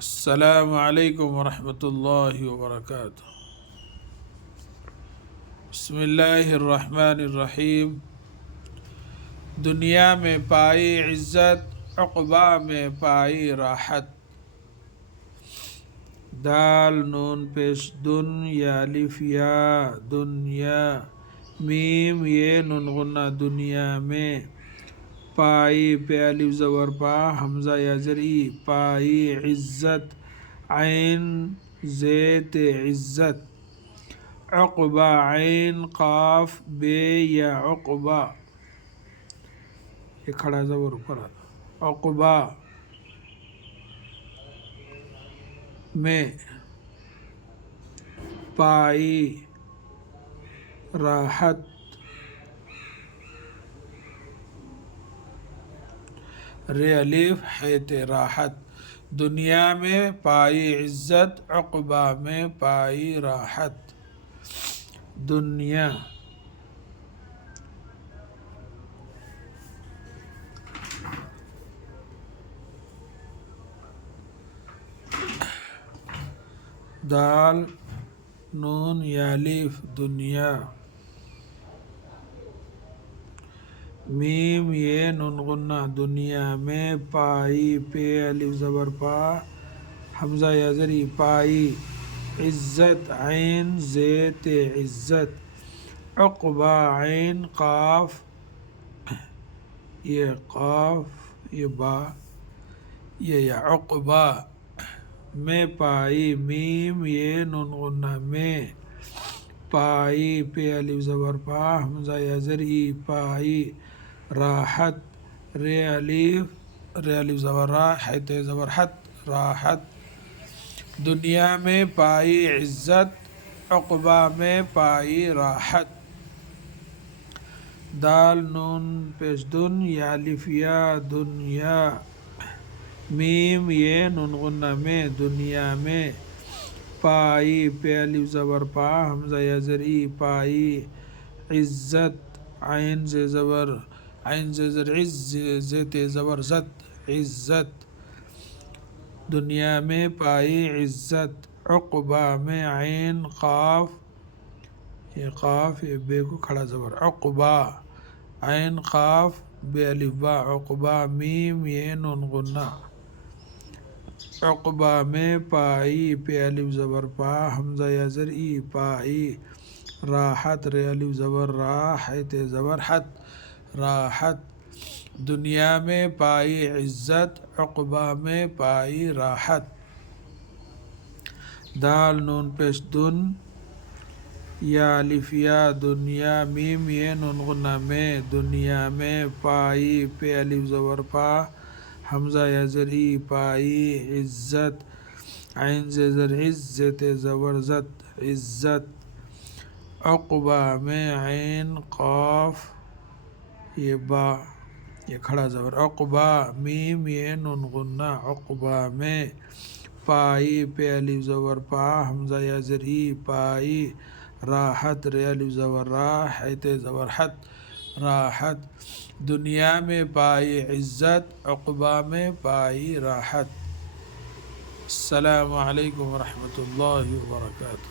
السلام علیکم ورحمۃ اللہ وبرکاتہ۔ بسم اللہ الرحمن الرحیم۔ دنیا میں پائی عزت، عقبہ میں پائی راحت۔ دال نون پیش دن یا الف یا دنیا، میم یہ نون غنہ دنیا میں، پائی پہ الف زبر پا حمزہ یا زری پائی، عزت عین زیت عزت، عقبہ عین قاف بے یا عقبہ، یہ کھڑا زبر اوپر، عقبہ میں پائی راحت، رے الف حیت راحت۔ دنیا میں پائی عزت، عقبہ میں پائی راحت۔ دنیا دال نون یا الف دنیا، میم یہ نون غنہ دنیا میں، پائی پہ الف زبر پا حمزہ یا زری پائی، عزت عین زیت عزت، عقبہ عین قاف یہ قاف یہ با یہ یا عقبہ میں پائی، میم یہ نون غنہ میں، پائی پہ الف زبر پا حمزہ یا زری پائی، راحت رے الف زبر را حیت زبر حت راحت۔ دنیا میں پائی عزت، عقبہ میں پائی راحت۔ دال نون پیش دن یا الف یا دنیا، میم یہ نون غنہ میں دنیا میں، پائی پہ الف زبر پا حمزہ یا زری پائی، عزت عین سے زبر عین سے زر عز زیت زبر زت عزت، دنیا میں پائی عزت، عقبہ میں عین قاف یہ قاف یہ بے کو کھڑا زبر، عقبہ عین قاف بے الف با عقبہ، میم یہ نون غنہ، عقبہ میں پائی پہ الف زبر پا حمزہ یا زری پائی، راحت رے الف زبر را حیت زبر حت راحت۔ دنیا میں پائی عزت، عقبہ میں پائی راحت۔ دال نون پیش دن یا الف یا دنیا، میم یہ نون غنہ میں دنیا میں، پائی پہ الف زبر پا حمزہ یا زری پائی، عزت عین سے زر عز زیت زبر زت عزت، عقبہ میں عین قاف یہ با یہ کھڑا زبر، عقبہ میم یہ نون غنہ، عقبہ میں پائی پہ الف زبر پا حمزہ یا زری پائی، راحت رے الف زبر را حیت زبر حت راحت۔ دنیا میں پائی عزت، عقبہ میں پائی راحت۔ السلام علیکم ورحمۃ اللہ وبرکاتہ۔